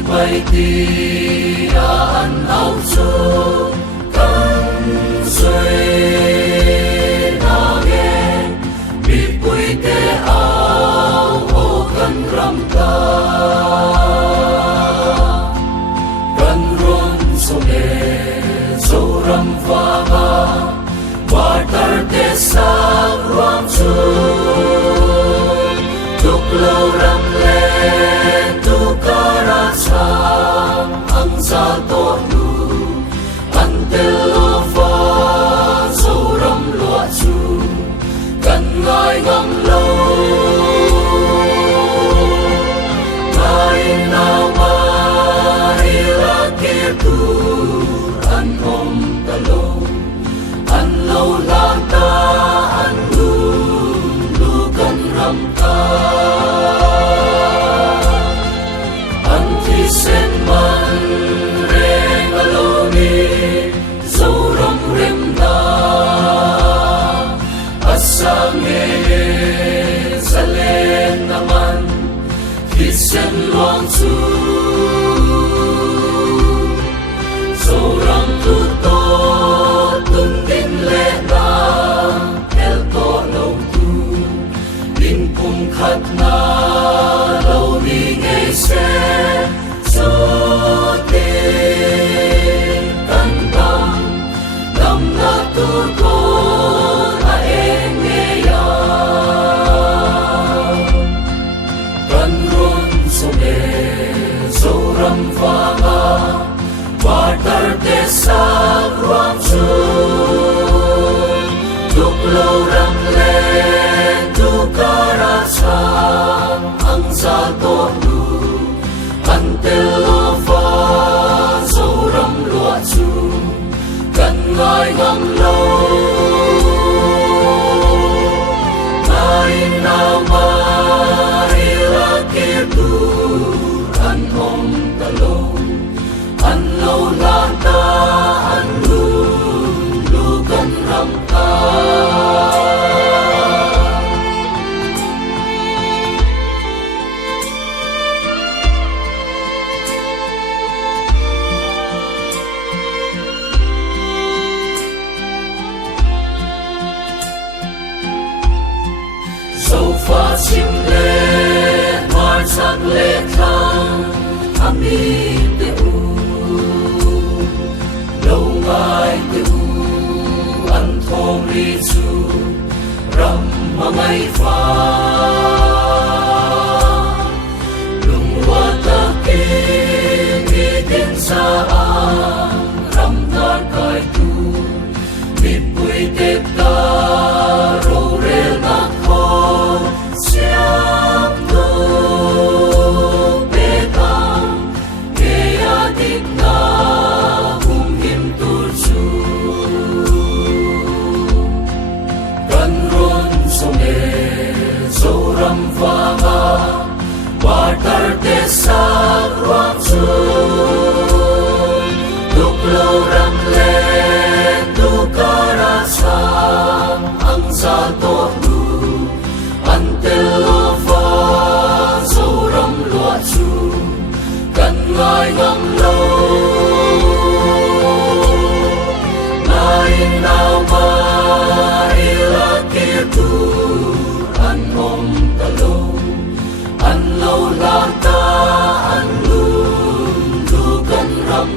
bay ti an áo chu kan suy na nghe bị bụi te áo ô kan ram ta kan ron so nghe dấu ram vanga và tar te sa ram chu tuk lâu ram le tu kara sam ang sa to nu an tel lo fa so ram lo chu kan ngai ngam lo ngai na ma ila ke tu an om ta lo an lo la ta an lu kan ram ta sen man reng aloni zo ram rem na asange salen naman kisen luang chu zo ram tu to tung din le na el to lo tu din pum khat na lo ni nge se so te tan tam nam na tu ko a enge ya kan ron so me so ram va ma wa tar te sa ram chu tuk lo ram le tu kara sam ang sa to nu an tel lo fa so ram lo chu kan ngai ngam lo ngai na ma ila ke tu an om ta lo an lo la ta an lu kan ram ta pha chim le mar sak le thang ami te u lâu mai te u an thong ri chu ram ma ngai pha lung wa ta ke mi tin sa a ram ta kai tu mi pui te ta ro re na siap tu petang kaya digna him tu chu kan ron so me so ram vanga wa tar te sa ram chu tuk lo ram le tu kara sam ang sa to nu an tel lo fa so ram lo chu kan ngai ngam lo ngai nào ma ila ke tu an om ta lo an lo la ta an lu kan ram